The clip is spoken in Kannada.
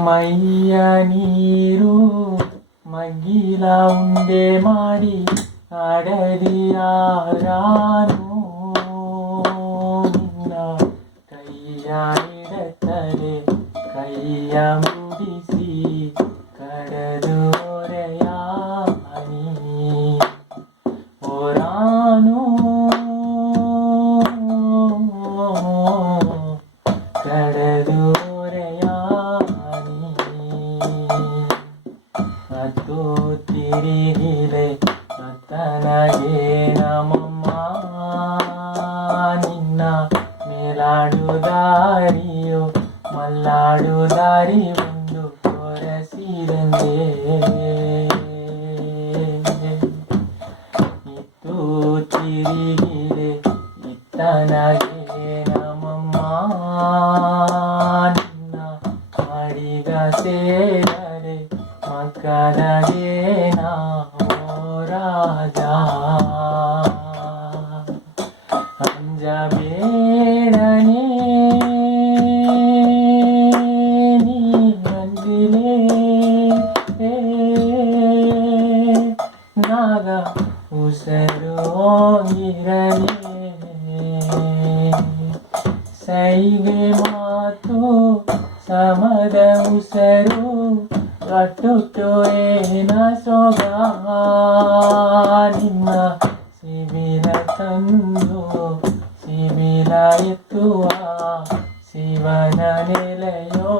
ಮೈಯ ನೀರು ಮಗ್ಗಿಲ ಉಂಡೆ ಮಾಡಿ ಆಡದಿಯಾರಾನು ನಿನ್ನ ಕೈಯ ಹಿಡತರೆ ಕೈಯ ಮುಡಿಸಿ ಕಡದು ಒರೆಯಾನಿ ಓರಾನು ಕಡದು ಒರೆಯಾನಿ ಮತ್ತು ತಿರುಗಿಲೆ ಅತ್ತನಗೆ ನಮ್ಮಮ್ಮ ನಿನ್ನ ಮೇಲಾಡುದಾರಿಯೋ ಮಲ್ಲಾಡುದಾರಿ ಒಂದು ಕೊರಸಿದಂಗೆ ಇತ್ತು ತಿರುಗಿಲೆ ಇತ್ತನಗೆ ನಮ್ಮಮ್ಮ ನಿನ್ನ ಮಾಡಿಗ ಸೇರರೆ ಮಕ್ಕಳಗೆ ನಾವು ರಾಜ ಅಂಜಬೇಡನೆ ನೀ ಅಂಜಿಲೆ ನಾಗ ಉಸರು ಹೋಗಿರಲಿ ಸೈಗೆ ಮಾತು ಸಮದ ಉಸರು ಕಟ್ಟುಟ್ಟು ಏನ ಸೊಗ ನಿನ್ನ ಶಿಬಿರ ತಂದು ಶಿಬಿರ ಎತ್ತುವ ಶಿವನ ನೆಲೆಯೋ